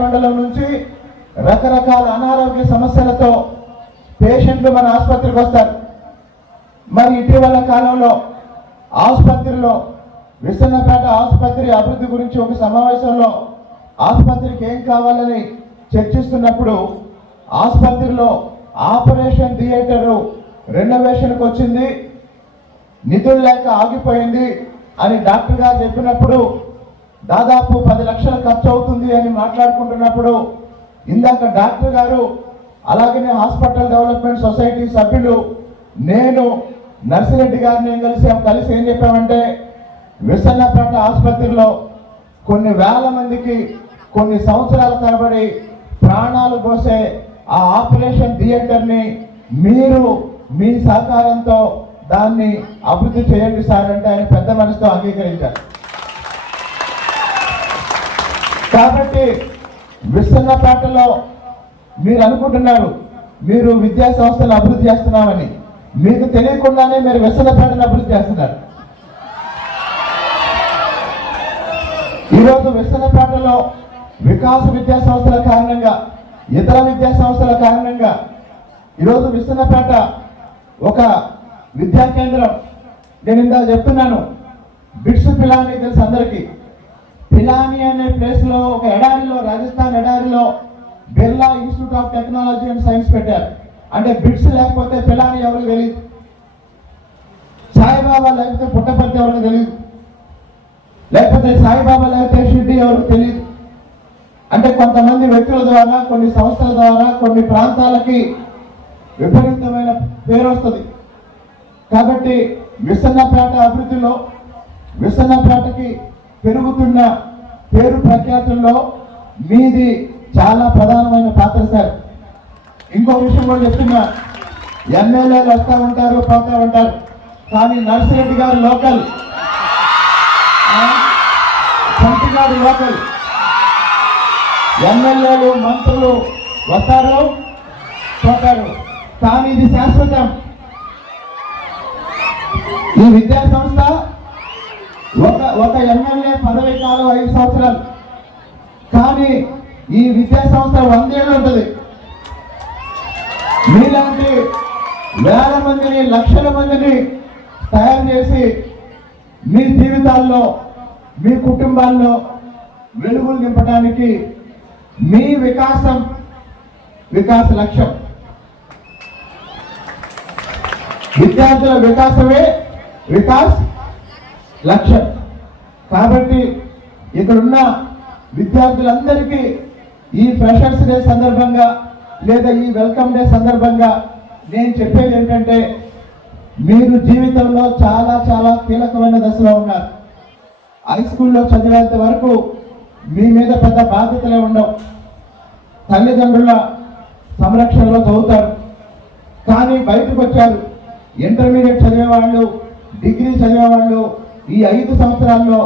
మండలం నుంచి రకరకాల అనారోగ్య సమస్యలతో పేషెంట్లు మన ఆసుపత్రికి వస్తారు. మరి ఇటీవల కాలంలో ఆసుపత్రిలో విసన్నపేట ఆసుపత్రి అభివృద్ధి గురించి ఒక సమావేశంలో ఆసుపత్రికి ఏం కావాలని చర్చిస్తున్నప్పుడు ఆసుపత్రిలో ఆపరేషన్ థియేటర్ రెనోవేషన్కి వచ్చింది, నిధులు లేక ఆగిపోయింది అని డాక్టర్ గారు చెప్పినప్పుడు దాదాపు 10 లక్షలు ఖర్చు అవుతుంది అని మాట్లాడుకుంటున్నప్పుడు ఇందాక డాక్టర్ గారు అలాగనే హాస్పిటల్ డెవలప్మెంట్ సొసైటీ సభ్యులు నేను నర్సిరెడ్డి గారిని కలిసి ఏం చెప్పామంటే విసన్నపేట ఆసుపత్రిలో కొన్ని వేల మందికి కొన్ని సంవత్సరాల తరబడి ప్రాణాలు పోసే ఆ ఆపరేషన్ థియేటర్ని మీరు మీ సహకారంతో దాన్ని అభివృద్ధి చేయండి సార్ అంటే ఆయన పెద్ద మనసుతో అంగీకరించారు. కాబట్టి విసన్నపేటలో మీరు అనుకుంటున్నారు మీరు విద్యా సంస్థలు అభివృద్ధి చేస్తున్నామని, మీకు తెలియకుండానే మీరు విసన్నపేటను అభివృద్ధి చేస్తున్నారు. ఈరోజు విసన్నపేటలో వికాస విద్యా సంస్థల కారణంగా, ఇతర విద్యా సంస్థల కారణంగా ఈరోజు విసన్నపేట ఒక విద్యా కేంద్రం. నేను ఇందా చెప్తున్నాను, బిట్స్ పిలాని తెలుసు అందరికీ. పిలాని అనే ప్లేస్లో ఒక ఎడారిలో, రాజస్థాన్ ఎడారిలో Birla institute of technology and science పెట్టారు. అంటే బిట్స్ లేకపోతే పిలాని ఎవరికి తెలియదు, సాయిబాబా లేకపోతే పుట్టపర్తి ఎవరికి తెలియదు, లేకపోతే సాయిబాబా లేకపోతే షిర్డీ ఎవరికి తెలియదు. అంటే కొంతమంది వ్యక్తుల ద్వారా, కొన్ని సంస్థల ద్వారా కొన్ని ప్రాంతాలకి విపరీతమైన పేరు వస్తుంది. కాబట్టి విసన్నపేట అభివృద్ధిలో, విసన్నపేటకి పెరుగుతున్న పేరు ప్రఖ్యాతుల్లో మీది చాలా ప్రధానమైన పాత్ర సార్. ఇంకో విషయం కూడా చెప్తున్నా, ఎమ్మెల్యేలు వస్తూ ఉంటారు, పోతూ ఉంటారు, కానీ నర్సిరెడ్డి గారు లోకల్, సంటి గారు లోకల్. ఎమ్మెల్యేలు మంత్రులు వస్తారు పోతారు, కానీ ఇది శాశ్వతం. ఈ విద్యా సంస్థ ఒక ఎమ్మెల్యే పదవి కాలం 5 సంవత్సరాలు, కానీ ఈ విద్యా సంస్థ 100 ఏళ్ళు ఉంటుంది. మీలాంటి వేల మందిని, లక్షల మందిని తయారు చేసి మీ జీవితాల్లో, మీ కుటుంబాల్లో వెలుగులు నింపడానికి మీ వికాస లక్ష్యం. విద్యార్థుల వికాసమే వికాస్ లక్ష్యం. కాబట్టి ఇక్కడున్న విద్యార్థులందరికీ ఈ ఫ్రెషర్స్ డే సందర్భంగా లేదా ఈ వెల్కమ్ డే సందర్భంగా నేను చెప్పేది ఏంటంటే, మీరు జీవితంలో చాలా చాలా కీలకమైన దశలో ఉన్నారు. హై స్కూల్లో చదివేంత వరకు మీ మీద పెద్ద బాధ్యతలే ఉండవు, తల్లిదండ్రుల సంరక్షణలో చదువుతారు. కానీ బయటకు వచ్చారు, ఇంటర్మీడియట్ చదివేవాళ్ళు, డిగ్రీ చదివేవాళ్ళు ఈ 5 సంవత్సరాల్లో